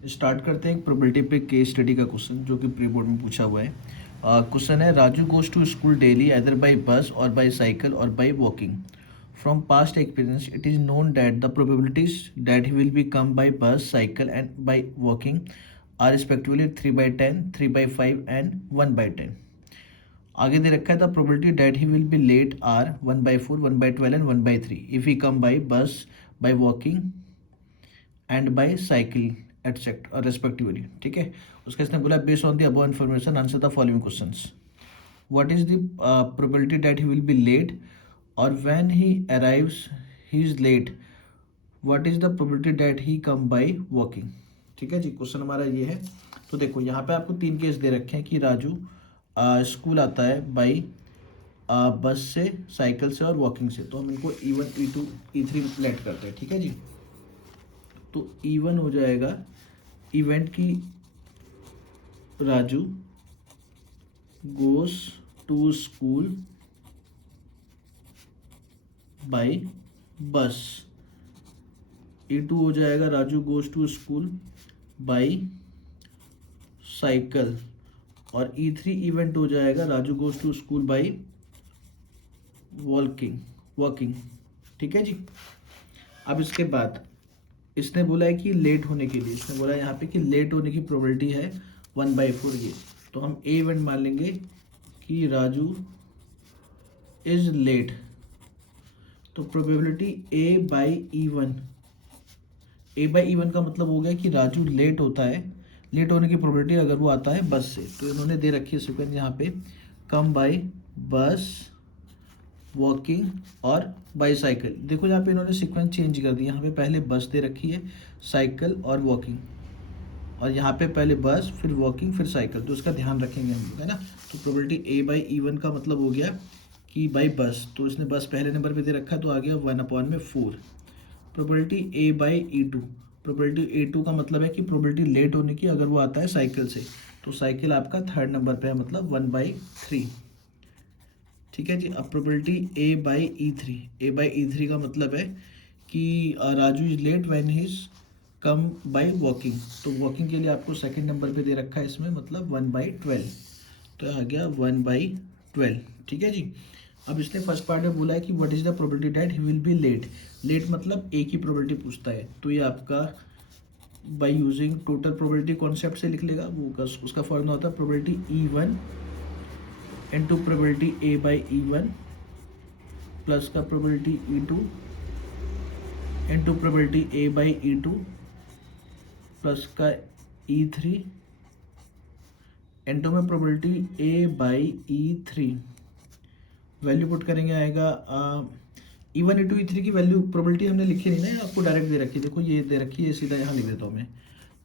Start करते हैं एक प्रोबेबिलिटी पे केस स्टडी का क्वेश्चन जो कि प्री बोर्ड में पूछा हुआ है। क्वेश्चन है, Raju goes to school daily either by bus और बाई साइकिल और by walking. From past experience it is known that the probabilities that he will be come by bus cycle and by walking are respectively 3/10, 3/5 and 1/10। आगे दे रखा है the probability that he will be late are 1/4, 1/12 and 1/3 if he come by bus, by walking and by cycle एटसेट respectively. ठीक है, उसका इसने बोला based on the above information answer the following questions. What is the probability that he will be late, और when he arrives he is late what is the probability that he come by walking. ठीक है जी, question हमारा ये है। तो देखो यहाँ पे आपको तीन केस दे रखे हैं कि राजू स्कूल आता है बाई बस से, साइकिल से और वॉकिंग से। तो हम इनको E1, E2, E3 लेट करते हैं। ठीक है जी, तो E1 हो जाएगा इवेंट की Raju goes to school by bus. E2 हो जाएगा Raju goes to school by cycle. और E3 इवेंट हो जाएगा Raju goes to school by walking walking. ठीक है जी, अब इसके बाद इसने बोला है कि लेट होने के लिए, इसने बोला है यहाँ पे कि लेट होने की प्रोबेबिलिटी है 1/4 ये। तो हम ए इवेंट मान लेंगे कि राजू इज लेट। तो प्रोबेबिलिटी ए बाई E1 का मतलब हो गया कि राजू लेट होता है। लेट होने की प्रोबेबिलिटी अगर वो आता है बस से, तो इन्होंने दे रखी है सीक्वेंस यहाँ पे, कम बाई बस, वॉकिंग और बाईसाइकिल। देखो यहाँ पे इन्होंने सीक्वेंस चेंज कर दी। यहाँ पे पहले बस दे रखी है, साइकिल और वॉकिंग, और यहाँ पे पहले बस फिर वॉकिंग फिर साइकिल। तो उसका ध्यान रखेंगे हम लोग, है ना। तो प्रोबेबिलिटी A/E1 का मतलब हो गया कि बाई बस, तो इसने बस पहले नंबर पे दे रखा है तो आ गया 1/4। प्रोबेबिलिटी A/E2, प्रोबेबिलिटी A2 का मतलब है कि प्रोबेबिलिटी लेट होने की अगर वो आता है साइकिल से। तो साइकिल आपका थर्ड नंबर पे है, मतलब 1/3। ठीक है जी, अब प्रोबेबिलिटी A/E3 का मतलब है कि Raju is late when he is come by walking. तो वॉकिंग के लिए आपको सेकंड नंबर पे दे रखा है इसमें, मतलब 1/12। तो आ गया 1/12। ठीक है जी, अब इसने फर्स्ट पार्ट में बोला है कि what is the probability that he will be late. Late मतलब एक ही प्रोबेबिलिटी पूछता है, तो ये आपका by using total probability concept से लिख लेगा। वो उसका फॉर्मूला होता है probability E1 into probability A/E1 plus का probability E2 into probability A/E2 plus का E3 इंटू में प्रोबेबिलिटी A/E3। वैल्यू पुट करेंगे, आएगा E1 इंटू E3 की वैल्यू। प्रोबेबिलिटी हमने लिखी नहीं ना, आपको डायरेक्ट दे रखी है। देखो ये दे रखी है, सीधा यहाँ लिख देता हूँ मैं।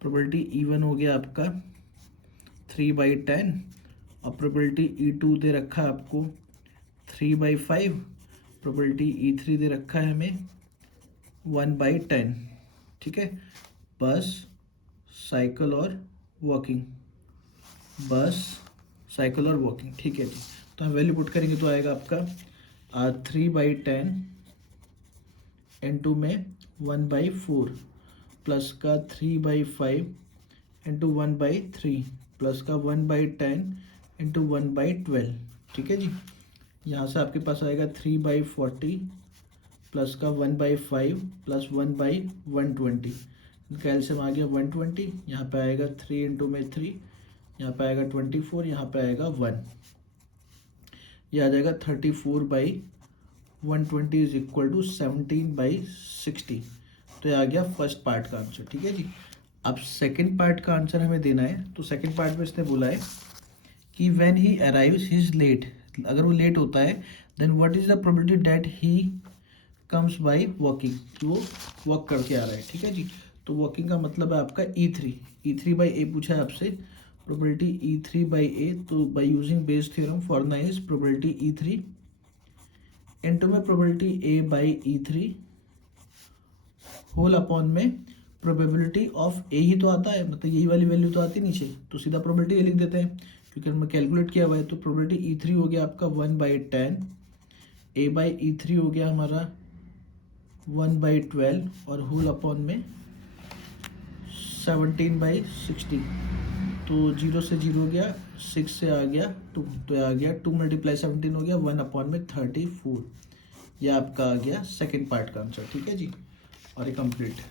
प्रोबेबिलिटी E1 हो गया आपका 3/10, और प्रोबेबिलिटी E2 दे रखा है आपको 3/5। प्रोबेबिलिटी E3 दे रखा है हमें 1/10। ठीक है, बस, साइकिल और वॉकिंग, बस, साइकिल और वॉकिंग। ठीक है जी, तो हम वैल्यू पुट करेंगे तो आएगा आपका 3/10 इंटू में 1/4 प्लस का 3/5 इंटू 1/3 प्लस का 1/10 इंटू 1/12। ठीक है जी, यहाँ से आपके पास आएगा 3/40 प्लस का 1/5 प्लस 1/120। कैल्शियम आ गया 120। यहाँ पे आएगा 3 इंटू में 3, यहाँ पे आएगा 24, यहाँ पे आएगा 1। ये आ जाएगा 34/120 इज इक्वल टू 17/60। तो ये आ गया फर्स्ट पार्ट का आंसर। ठीक है जी, अब सेकंड पार्ट का आंसर हमें देना है। तो सेकंड पार्ट में इसने बोला है कि when he arrives he is late, अगर वो लेट होता है then what is the probability that he comes by walking, वो वॉक करके आ रहा है। ठीक है जी, तो वॉकिंग का मतलब है आपका E3/A पूछा है आपसे। प्रोबेबिलिटी E3/A, तो by using Bayes theorem formula is probability E3 into में प्रोबेबिलिटी A/E3 होल अपॉन में प्रोबेबिलिटी ऑफ ए ही तो आता है, मतलब यही वाली वैल्यू तो आती नीचे, तो सीधा प्रोबेबिलिटी ए लिख देते हैं क्योंकि हमने कैलकुलेट किया हुआ है। तो प्रोबेबिलिटी E3 हो गया आपका 1/10, A/E3 हो गया हमारा 1/12 और होल अपॉन में 17/60, तो 0 से 0 गया, 6 से आ गया 2, तो आ गया 2 × 17 हो गया 1/34। यह आपका आ गया सेकेंड पार्ट का आंसर। ठीक है जी, और ये कंप्लीट है।